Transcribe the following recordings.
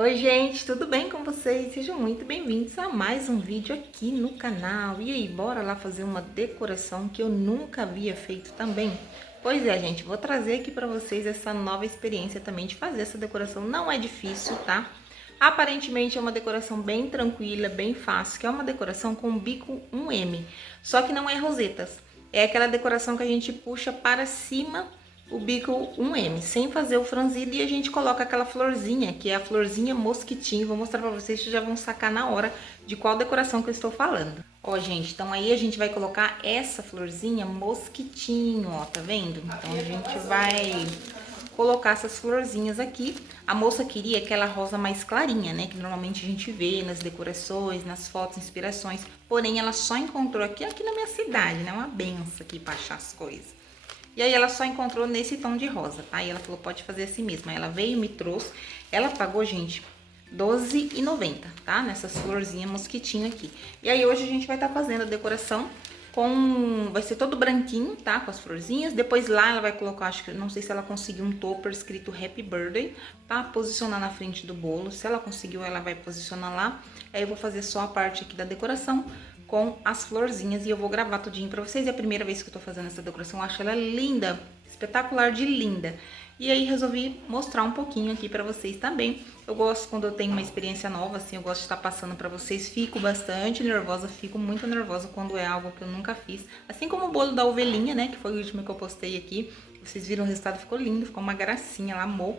Oi gente, tudo bem com vocês? Sejam muito bem-vindos a mais um vídeo aqui no canal. E aí, bora lá fazer uma decoração que eu nunca havia feito também? Pois é, gente, vou trazer aqui pra vocês essa nova experiência também de fazer essa decoração. Não é difícil, tá? Aparentemente é uma decoração bem tranquila, bem fácil, que é uma decoração com bico 1M. Só que não é rosetas, é aquela decoração que a gente puxa para cima o bico 1M, sem fazer o franzido, e a gente coloca aquela florzinha, que é a florzinha mosquitinho. Vou mostrar pra vocês, que já vão sacar na hora de qual decoração que eu estou falando. Ó, gente, então aí a gente vai colocar essa florzinha mosquitinho, ó, tá vendo? Então a gente vai colocar essas florzinhas aqui. A moça queria aquela rosa mais clarinha, né, que normalmente a gente vê nas decorações, nas fotos, inspirações. Porém, ela só encontrou aqui na minha cidade, né, uma benção aqui pra achar as coisas. E aí ela só encontrou nesse tom de rosa, tá? E ela falou, pode fazer assim mesmo. Aí ela veio e me trouxe. Ela pagou, gente, R$12,90, tá? Nessas florzinhas mosquitinho aqui. E aí hoje a gente vai estar fazendo a decoração com... Vai ser todo branquinho, tá? Com as florzinhas. Depois lá ela vai colocar, acho que... Não sei se ela conseguiu um topper escrito Happy Birthday, tá? Posicionar na frente do bolo. Se ela conseguiu, ela vai posicionar lá. Aí eu vou fazer só a parte aqui da decoração com as florzinhas e eu vou gravar tudinho pra vocês. É a primeira vez que eu tô fazendo essa decoração, eu acho ela linda, espetacular de linda. E aí resolvi mostrar um pouquinho aqui pra vocês também. Eu gosto quando eu tenho uma experiência nova, assim, eu gosto de estar passando pra vocês. Fico bastante nervosa, fico muito nervosa quando é algo que eu nunca fiz. Assim como o bolo da ovelhinha, né, que foi o último que eu postei aqui. Vocês viram o resultado, ficou lindo, ficou uma gracinha, ela amou.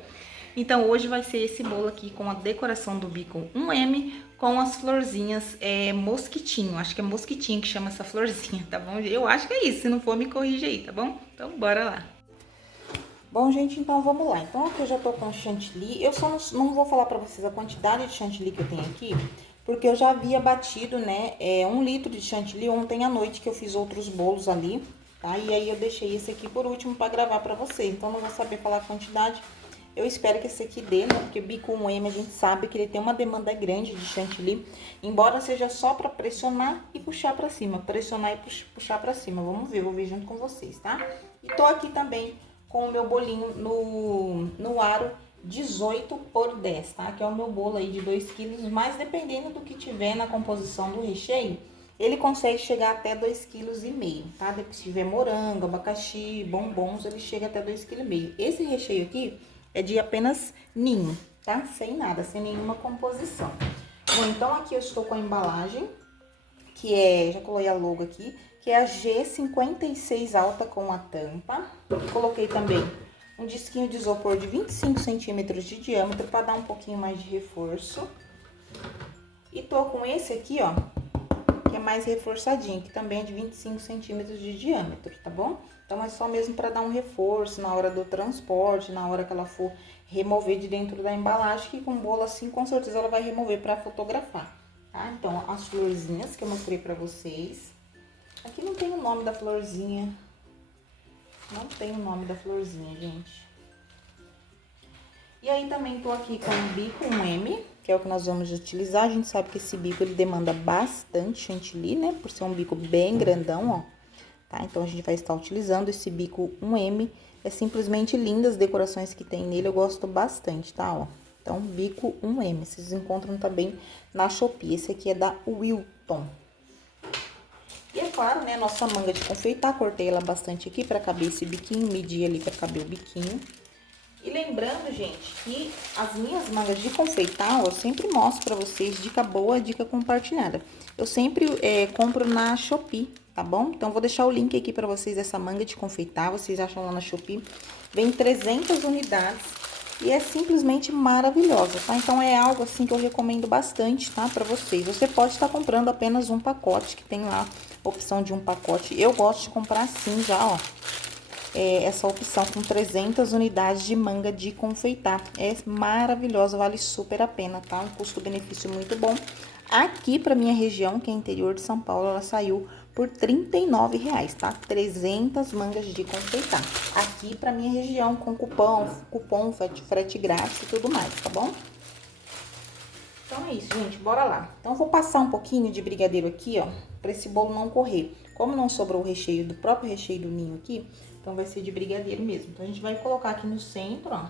Então hoje vai ser esse bolo aqui com a decoração do bico 1M com as florzinhas mosquitinho. Acho que é mosquitinho que chama essa florzinha, tá bom? Eu acho que é isso, se não for me corrija aí, tá bom? Então bora lá. Bom, gente, então vamos lá. Então aqui eu já tô com chantilly. Eu só não vou falar pra vocês a quantidade de chantilly que eu tenho aqui, porque eu já havia batido, né, 1 litro de chantilly ontem à noite, que eu fiz outros bolos ali, tá? E aí eu deixei esse aqui por último pra gravar pra vocês. Então não vou saber falar a quantidade. Eu espero que esse aqui dê, né? Porque bico 1M a gente sabe que ele tem uma demanda grande de chantilly. Embora seja só pra pressionar e puxar pra cima. Pressionar e puxar pra cima. Vamos ver, vou ver junto com vocês, tá? E tô aqui também com o meu bolinho no aro 18 por 10, tá? Que é o meu bolo aí de 2 quilos. Mas dependendo do que tiver na composição do recheio, ele consegue chegar até 2,5 kg, tá? Se tiver morango, abacaxi, bombons, ele chega até 2,5 kg. Esse recheio aqui é de apenas ninho, tá? Sem nada, sem nenhuma composição. Bom, então aqui eu estou com a embalagem, que é, já coloquei a logo aqui, que é a G56 alta com a tampa. Coloquei também um disquinho de isopor de 25 centímetros de diâmetro para dar um pouquinho mais de reforço. E tô com esse aqui, ó, que é mais reforçadinho, que também é de 25 centímetros de diâmetro, tá bom? Então, é só mesmo para dar um reforço na hora do transporte, na hora que ela for remover de dentro da embalagem, que com bolo assim, com certeza ela vai remover para fotografar, tá? Então, as florzinhas que eu mostrei para vocês. Aqui não tem o nome da florzinha. Não tem o nome da florzinha, gente. E aí, também tô aqui com o bico 1M, que é o que nós vamos utilizar. A gente sabe que esse bico, ele demanda bastante chantilly, né? Por ser um bico bem grandão, ó. Tá? Então, a gente vai estar utilizando esse bico 1M. É simplesmente lindo as decorações que tem nele, eu gosto bastante, tá? Ó. Então, bico 1M. Vocês encontram também na Shopee. Esse aqui é da Wilton. E é claro, né, nossa manga de confeitar. Cortei ela bastante aqui pra caber esse biquinho. Medi ali pra caber o biquinho. E lembrando, gente, que as minhas mangas de confeitar, eu sempre mostro pra vocês dica boa, dica compartilhada. Eu sempre compro na Shopee, tá bom? Então, vou deixar o link aqui pra vocês dessa manga de confeitar, vocês acham lá na Shopee. Vem 300 unidades e é simplesmente maravilhosa, tá? Então, é algo assim que eu recomendo bastante, tá? Pra vocês. Você pode estar comprando apenas um pacote, que tem lá a opção de um pacote. Eu gosto de comprar assim já, ó. Essa opção com 300 unidades de manga de confeitar. É maravilhosa, vale super a pena, tá? Um custo-benefício muito bom. Aqui pra minha região, que é interior de São Paulo, ela saiu por R$39,00, tá? 300 mangas de confeitar. Aqui pra minha região, com cupom frete grátis e tudo mais, tá bom? Então é isso, gente, bora lá. Então, eu vou passar um pouquinho de brigadeiro aqui, ó, pra esse bolo não correr. Como não sobrou o recheio do próprio recheio do ninho aqui, então vai ser de brigadeiro mesmo. Então, a gente vai colocar aqui no centro, ó,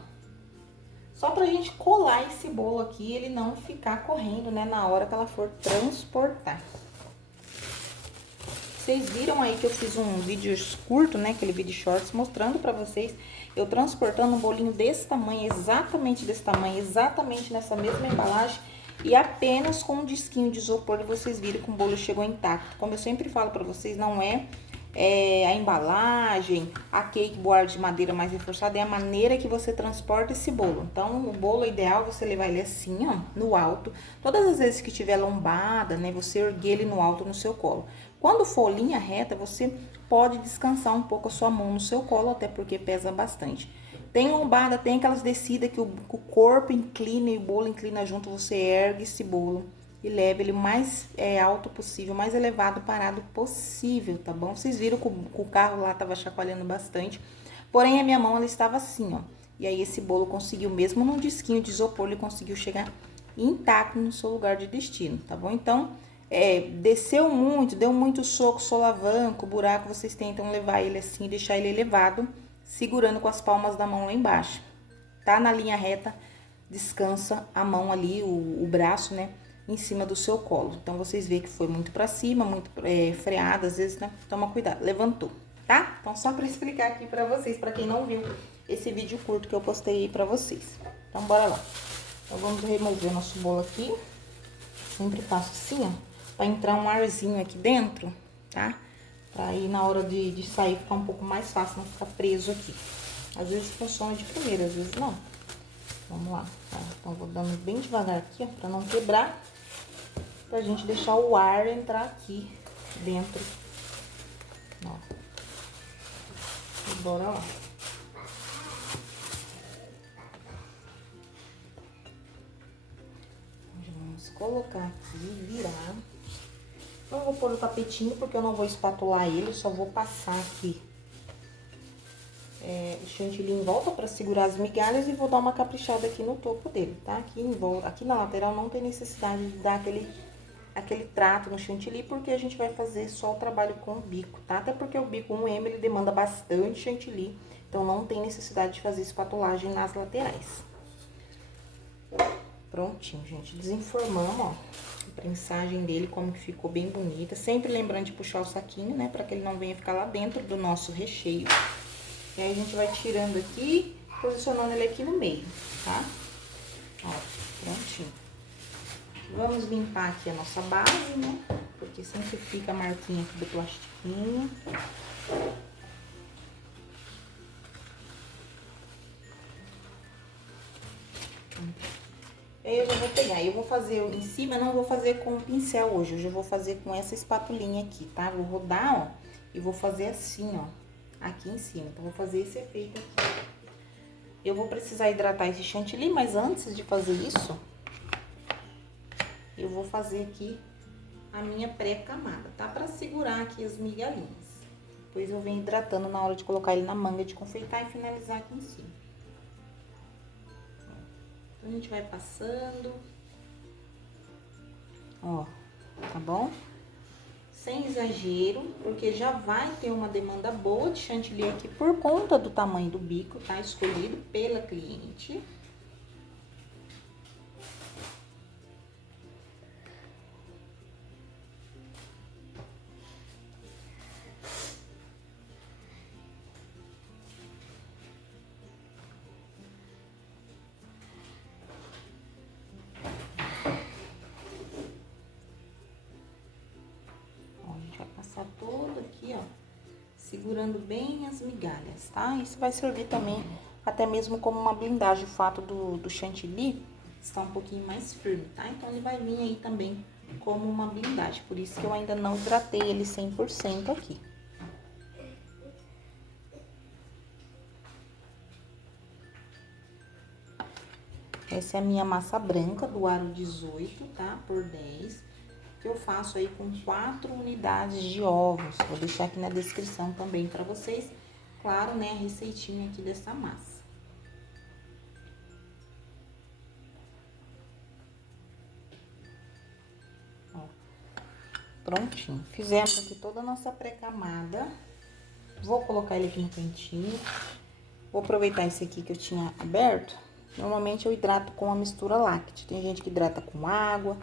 Só pra gente colar esse bolo aqui, ele não ficar correndo, né, na hora que ela for transportar. Vocês viram aí que eu fiz um vídeo curto, né, aquele vídeo shorts, mostrando pra vocês eu transportando um bolinho desse tamanho, exatamente desse tamanho, exatamente nessa mesma embalagem. E apenas com um disquinho de isopor, vocês viram que o bolo chegou intacto. Como eu sempre falo pra vocês, não é a embalagem, a cake board de madeira mais reforçada, é a maneira que você transporta esse bolo. Então, o bolo é ideal você levar ele assim, ó, no alto. Todas as vezes que tiver lombada, né, você erguer ele no alto no seu colo. Quando for linha reta, você pode descansar um pouco a sua mão no seu colo, até porque pesa bastante. Tem lombada, tem aquelas descidas que o corpo inclina e o bolo inclina junto, você ergue esse bolo e leva ele mais alto possível, mais elevado, parado possível, tá bom? Vocês viram que o carro lá tava chacoalhando bastante, porém a minha mão ela estava assim, ó. E aí esse bolo conseguiu, mesmo num disquinho de isopor, ele conseguiu chegar intacto no seu lugar de destino, tá bom? Então, desceu muito, deu muito soco, solavanco, buraco, vocês tentam levar ele assim e deixar ele elevado, segurando com as palmas da mão lá embaixo. Tá na linha reta, descansa a mão ali, o braço, né, em cima do seu colo. Então, vocês veem que foi muito pra cima, muito freado, às vezes, né, toma cuidado. Levantou, tá? Então, só pra explicar aqui pra vocês, pra quem não viu esse vídeo curto que eu postei aí pra vocês. Então, bora lá. Então, vamos remover o nosso bolo aqui. Sempre faço assim, ó, pra entrar um arzinho aqui dentro, tá? Pra aí na hora de sair ficar um pouco mais fácil, não ficar preso aqui. Às vezes funciona de primeira, às vezes não. Vamos lá, tá? Então vou dando bem devagar aqui, ó, pra não quebrar. Pra gente deixar o ar entrar aqui dentro. Ó. E bora lá. Vamos colocar aqui, virar. Não vou pôr o tapetinho porque eu não vou espatular ele, só vou passar aqui o chantilly em volta para segurar as migalhas e vou dar uma caprichada aqui no topo dele, tá? Aqui em volta, aqui na lateral não tem necessidade de dar aquele trato no chantilly, porque a gente vai fazer só o trabalho com o bico, tá? Até porque o bico 1M ele demanda bastante chantilly, então não tem necessidade de fazer espatulagem nas laterais. Prontinho, gente, desenformamos, ó, a prensagem dele, como que ficou bem bonita. Sempre lembrando de puxar o saquinho, né, pra que ele não venha ficar lá dentro do nosso recheio. E aí, a gente vai tirando aqui, posicionando ele aqui no meio, tá? Ó, prontinho. Vamos limpar aqui a nossa base, né, porque sempre fica a marquinha aqui do plastiquinho. Aí eu já vou pegar, eu vou fazer em cima, não vou fazer com o pincel hoje, eu já vou fazer com essa espatulinha aqui, tá? Vou rodar, ó, e vou fazer assim, ó, aqui em cima. Então, vou fazer esse efeito aqui. Eu vou precisar hidratar esse chantilly, mas antes de fazer isso, eu vou fazer aqui a minha pré-camada, tá? Pra segurar aqui as migalhinhas. Depois eu venho hidratando na hora de colocar ele na manga de confeitar e finalizar aqui em cima. A gente vai passando, ó, tá bom? Sem exagero, porque já vai ter uma demanda boa de chantilly aqui por conta do tamanho do bico, tá? Escolhido pela cliente. Todo aqui, ó, segurando bem as migalhas, tá? Isso vai servir também até mesmo como uma blindagem, o fato do chantilly estar um pouquinho mais firme, tá? Então, ele vai vir aí também como uma blindagem, por isso que eu ainda não hidratei ele 100% aqui. Essa é a minha massa branca do aro 18, tá? Por 10. Que eu faço aí com 4 unidades de ovos. Vou deixar aqui na descrição também pra vocês, claro, né, a receitinha aqui dessa massa. Ó, prontinho. Fizemos aqui toda a nossa pré-camada. Vou colocar ele aqui no cantinho. Vou aproveitar esse aqui que eu tinha aberto Normalmente eu hidrato com a mistura láctea. Tem gente que hidrata com água,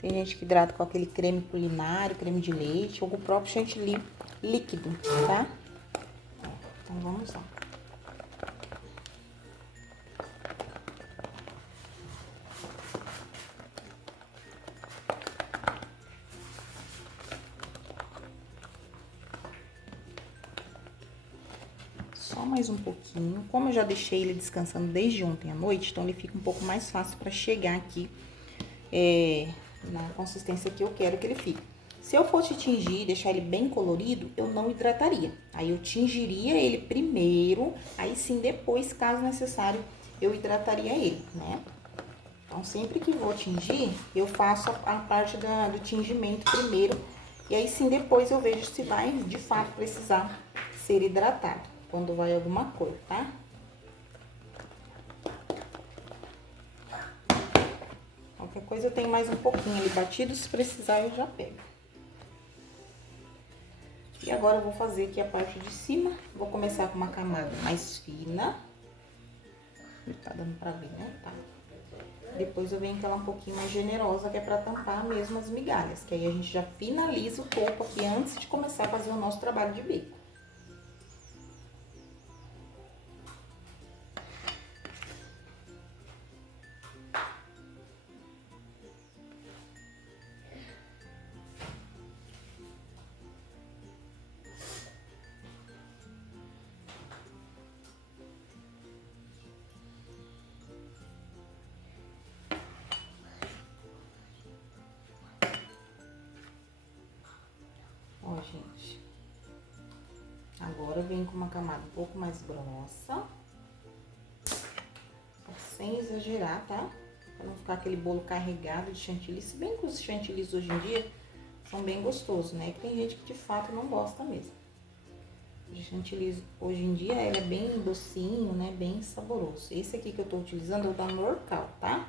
tem gente que hidrata com aquele creme culinário, creme de leite, ou com o próprio chantilly líquido, tá? Então, vamos lá. Só mais um pouquinho. Como eu já deixei ele descansando desde ontem à noite, então ele fica um pouco mais fácil para chegar aqui na consistência que eu quero que ele fique. Se eu fosse tingir e deixar ele bem colorido, eu não hidrataria. Aí eu tingiria ele primeiro, aí sim depois, caso necessário, eu hidrataria ele, né? Então, sempre que vou tingir, eu faço a parte do tingimento primeiro. E aí sim, depois eu vejo se vai, de fato, precisar ser hidratado. Quando vai alguma cor, tá? Qualquer coisa eu tenho mais um pouquinho ali batido, se precisar eu já pego. E agora eu vou fazer aqui a parte de cima. Vou começar com uma camada mais fina. Não tá dando pra ver, né? Tá. Depois eu venho com ela um pouquinho mais generosa, que é pra tampar mesmo as migalhas. Que aí a gente já finaliza o topo aqui antes de começar a fazer o nosso trabalho de bico. Ó, gente. Agora eu venho com uma camada um pouco mais grossa. Sem exagerar, tá? Pra não ficar aquele bolo carregado de chantilly. Se bem que os chantilly hoje em dia são bem gostosos, né? Que tem gente que de fato não gosta mesmo. O chantilly hoje em dia ele é bem docinho, né? Bem saboroso. Esse aqui que eu tô utilizando é o da Norcal, tá?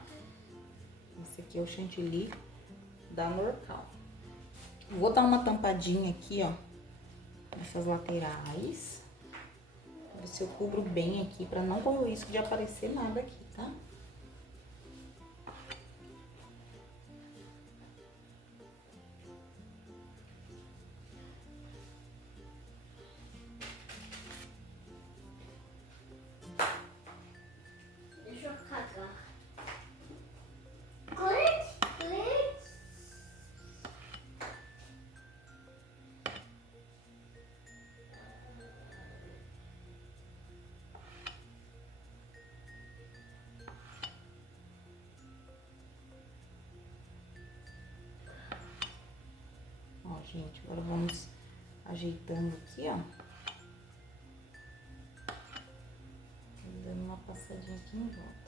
Esse aqui é o chantilly da Norcal. Vou dar uma tampadinha aqui, ó, nessas laterais. Pra ver se eu cubro bem aqui, pra não correr o risco de aparecer nada aqui, tá? Deixa eu cagar. Ó, gente, agora vamos ajeitando aqui, ó. Dando uma passadinha aqui em volta.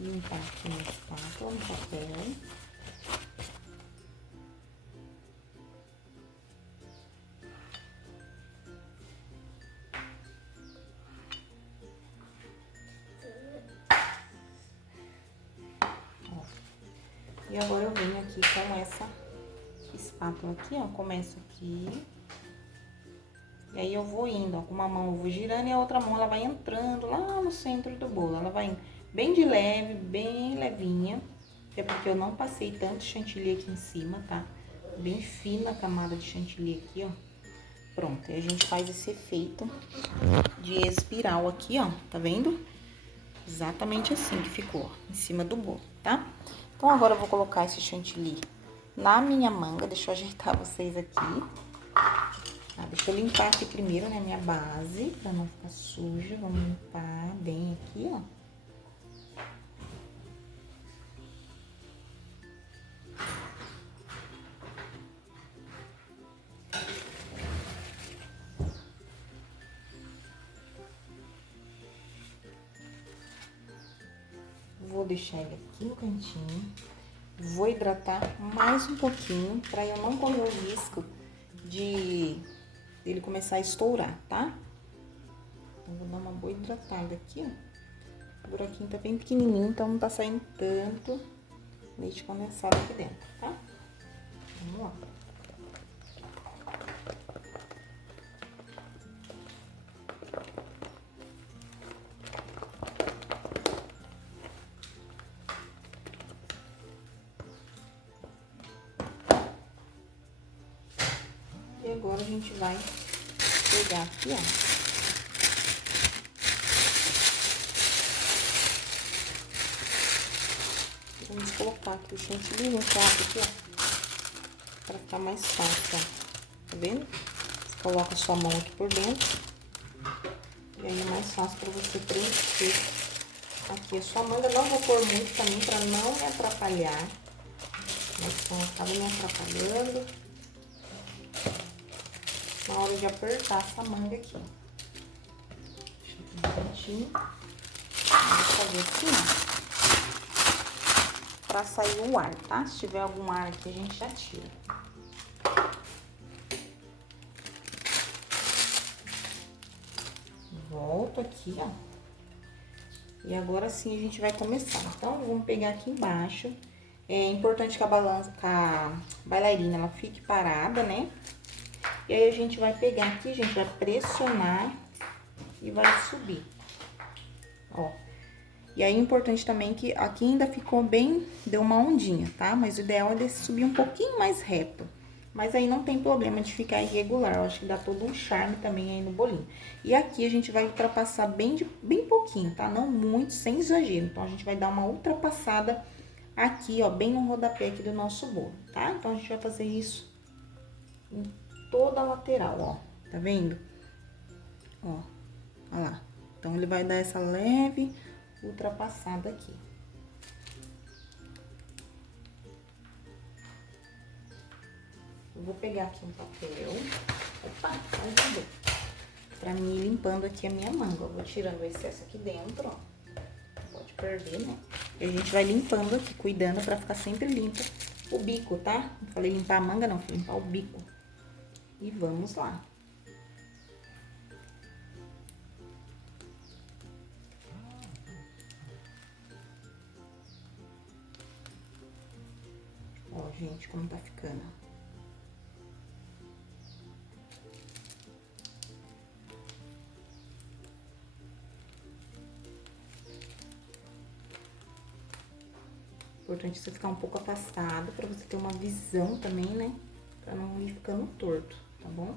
Limpar aqui na espátula, no papel. Ó. E agora eu venho aqui com essa espátula aqui, ó. Começo aqui. E aí eu vou indo, ó. Com uma mão eu vou girando e a outra mão ela vai entrando lá no centro do bolo. Ela vai indo bem de leve, bem levinha. É porque eu não passei tanto chantilly aqui em cima, tá? Bem fina a camada de chantilly aqui, ó. Pronto, e a gente faz esse efeito de espiral aqui, ó. Tá vendo? Exatamente assim que ficou, ó, em cima do bolo, tá? Então, agora eu vou colocar esse chantilly na minha manga. Deixa eu ajeitar vocês aqui. Deixa eu limpar aqui primeiro, né, minha base, pra não ficar suja. Vamos limpar bem aqui, ó. Vou deixar ele aqui no cantinho. Vou hidratar mais um pouquinho, pra eu não correr o risco de ele começar a estourar, tá? Então, vou dar uma boa hidratada aqui, ó. O buraquinho tá bem pequenininho, então não tá saindo tanto leite condensado aqui dentro, tá? Vamos lá. agora a gente vai pegar aqui, ó. Vamos colocar aqui o chantilly no prato aqui, ó. Pra ficar mais fácil, ó. Tá vendo? Você coloca a sua mão aqui por dentro. E aí é mais fácil pra você preencher aqui a sua manga. Não vou pôr muito também pra não me atrapalhar. Mas senão acaba me atrapalhando na hora de apertar essa manga aqui. Deixa eu ver um pouquinho. Vamos fazer assim, ó. Pra sair o ar, tá? Se tiver algum ar aqui, a gente já tira. Volto aqui, ó. E agora sim a gente vai começar. Então, vamos pegar aqui embaixo. É importante que a bailarina, ela fique parada, né? E aí, a gente vai pegar aqui, a gente vai pressionar e vai subir. Ó. E aí, é importante também que aqui ainda ficou bem, deu uma ondinha, tá? Mas o ideal é desse subir um pouquinho mais reto. Mas aí não tem problema de ficar irregular, eu acho que dá todo um charme também aí no bolinho. E aqui a gente vai ultrapassar bem pouquinho, tá? Não muito, sem exagero. Então, a gente vai dar uma ultrapassada aqui, ó, bem no rodapé aqui do nosso bolo, tá? Então, a gente vai fazer isso em toda a lateral, ó. Tá vendo? Ó, olha lá. Então, ele vai dar essa leve ultrapassada aqui. Eu vou pegar aqui um papel. Opa, ajudou. Pra mim ir limpando aqui a minha manga. Eu vou tirando o excesso aqui dentro, ó. Pode perder, né? E a gente vai limpando aqui, cuidando pra ficar sempre limpo o bico, tá? Não falei limpar a manga, não. Falei limpar o bico. E vamos lá. Ó, gente, como tá ficando. Importante você ficar um pouco afastado, pra você ter uma visão também, né? Pra não ir ficando torto, tá bom?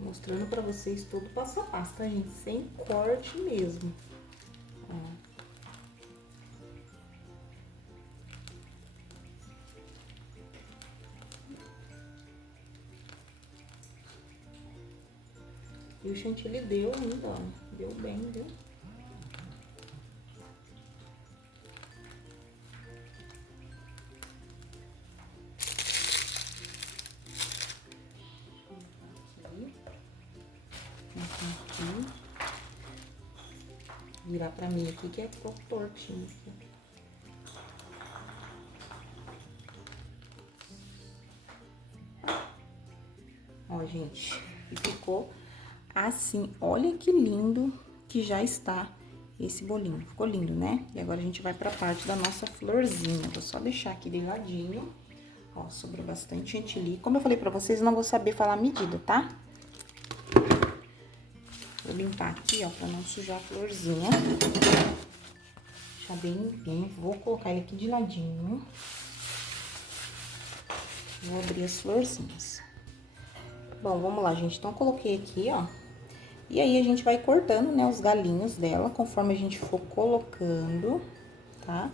Mostrando pra vocês tudo passo a passo, tá, gente? Sem corte mesmo. Ó. E o chantilly deu ainda, ó. Deu bem, viu? Aqui. Virar pra mim aqui, que é pouco tortinho aqui. Ó, gente, e ficou assim. Olha que lindo que já está esse bolinho. Ficou lindo, né? E agora a gente vai pra parte da nossa florzinha. Vou só deixar aqui de ladinho. Ó, sobrou bastante chantilly. Como eu falei pra vocês, eu não vou saber falar a medida, tá? Vou limpar aqui, ó, pra não sujar a florzinha. Deixar bem limpinho. Vou colocar ele aqui de ladinho. Vou abrir as florzinhas. Bom, vamos lá, gente. Então, coloquei aqui, ó. E aí, a gente vai cortando, né, os galinhos dela, conforme a gente for colocando, tá?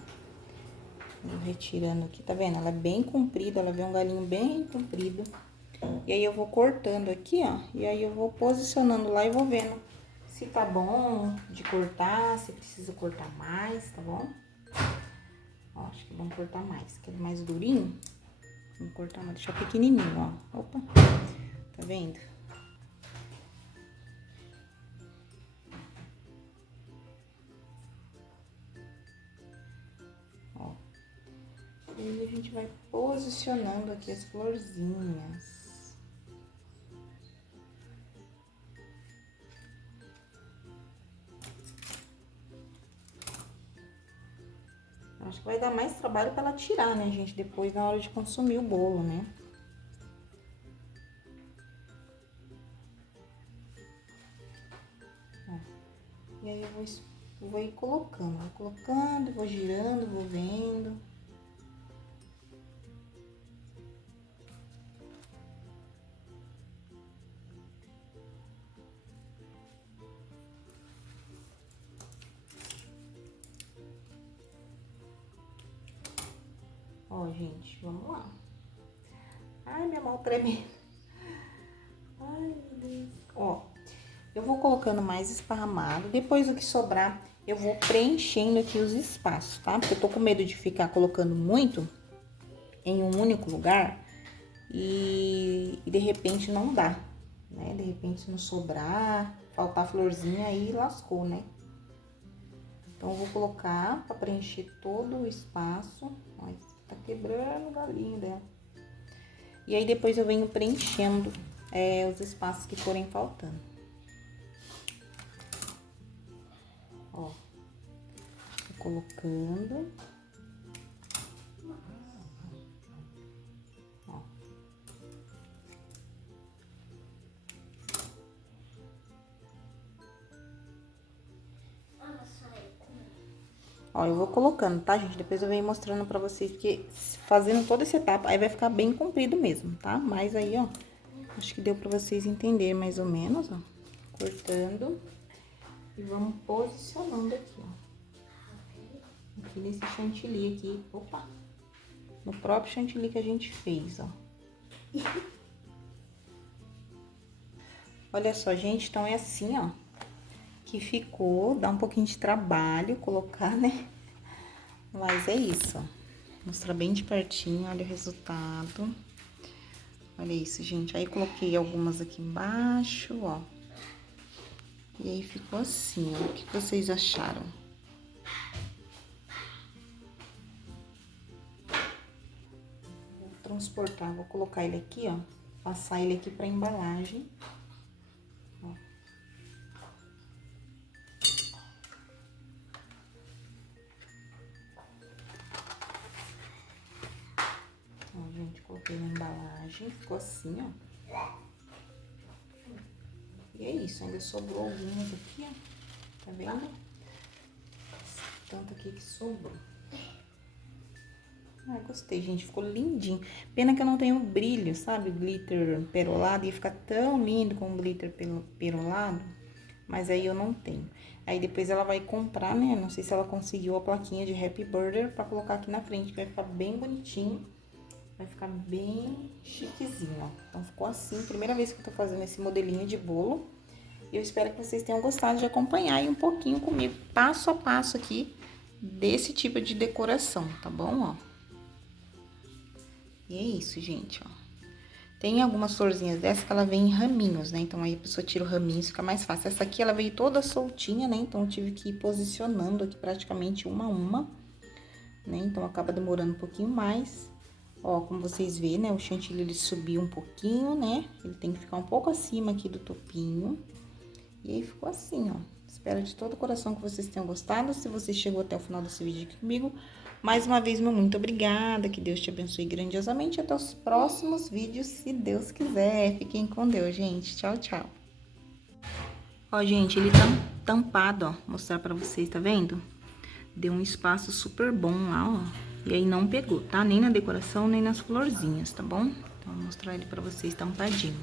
Vou retirando aqui, tá vendo? Ela é bem comprida, ela vem um galinho bem comprido. E aí, eu vou cortando aqui, ó. E aí, eu vou posicionando lá e vou vendo se tá bom de cortar, se precisa cortar mais, tá bom? Ó, acho que vamos cortar mais, que é mais durinho. Vamos cortar mais, deixar pequenininho, ó. Opa, tá vendo? Ó. E E a gente vai posicionando aqui as florzinhas. Acho que vai dar mais trabalho para ela tirar, né, gente? Depois, na hora de consumir o bolo, né? Ó. E aí, eu vou ir colocando. Vou colocando, vou girando, vou vendo. Ó, gente, vamos lá. Ai, minha mão tremendo. Ai, meu Deus. Ó, eu vou colocando mais esparramado. Depois, o que sobrar, eu vou preenchendo aqui os espaços, tá? Porque eu tô com medo de ficar colocando muito em um único lugar e de repente não dá, né? De repente não sobrar, faltar florzinha, aí lascou, né? Então, eu vou colocar pra preencher todo o espaço. Olha, tá quebrando o galinho dela. E aí, depois eu venho preenchendo os espaços que forem faltando. Ó, tô colocando. Ó. Ó, eu vou colocando, tá, gente? Depois eu venho mostrando pra vocês que fazendo toda essa etapa, aí vai ficar bem comprido mesmo, tá? Mas aí, ó, acho que deu pra vocês entenderem mais ou menos, ó. Cortando. E vamos posicionando aqui, ó. Aqui nesse chantilly aqui, opa. No próprio chantilly que a gente fez, ó. Olha só, gente, então é assim, ó, que ficou. Dá um pouquinho de trabalho colocar, né? Mas é isso, ó. Vou mostrar bem de pertinho, olha o resultado. Olha isso, gente. Aí, coloquei algumas aqui embaixo, ó. E aí, ficou assim, ó. O que vocês acharam? Vou transportar, vou colocar ele aqui, ó. Passar ele aqui pra embalagem. Ó. Ó, gente, coloquei na embalagem. Ficou assim, ó. E é isso, ainda sobrou algumas aqui, ó. Tá vendo? Tanto aqui que sobrou. Ah, gostei, gente. Ficou lindinho. Pena que eu não tenho brilho, sabe? Glitter perolado. Ia ficar tão lindo com glitter perolado. Mas aí eu não tenho. Aí depois ela vai comprar, né? Não sei se ela conseguiu a plaquinha de Happy Birthday pra colocar aqui na frente. Que vai ficar bem bonitinho. Vai ficar bem chiquezinho, ó. Então, ficou assim. Primeira vez que eu tô fazendo esse modelinho de bolo. Eu espero que vocês tenham gostado de acompanhar aí um pouquinho comigo, passo a passo aqui, desse tipo de decoração, tá bom, ó? E é isso, gente, ó. Tem algumas florzinhas dessa que ela vem em raminhos, né? Então, aí a pessoa tira o raminho, fica mais fácil. Essa aqui, ela veio toda soltinha, né? Então, eu tive que ir posicionando aqui praticamente uma a uma, né? Então, acaba demorando um pouquinho mais. Ó, como vocês vê, né? O chantilly, ele subiu um pouquinho, né? Ele tem que ficar um pouco acima aqui do topinho. E aí, ficou assim, ó. Espero de todo o coração que vocês tenham gostado. Se você chegou até o final desse vídeo aqui comigo, mais uma vez, meu muito obrigada. Que Deus te abençoe grandiosamente. Até os próximos vídeos, se Deus quiser. Fiquem com Deus, gente. Tchau, tchau. Ó, gente, ele tá tampado, ó. Vou mostrar pra vocês, tá vendo? Deu um espaço super bom lá, ó. E aí, não pegou, tá? Nem na decoração, nem nas florzinhas, tá bom? Então, vou mostrar ele pra vocês tampadinho.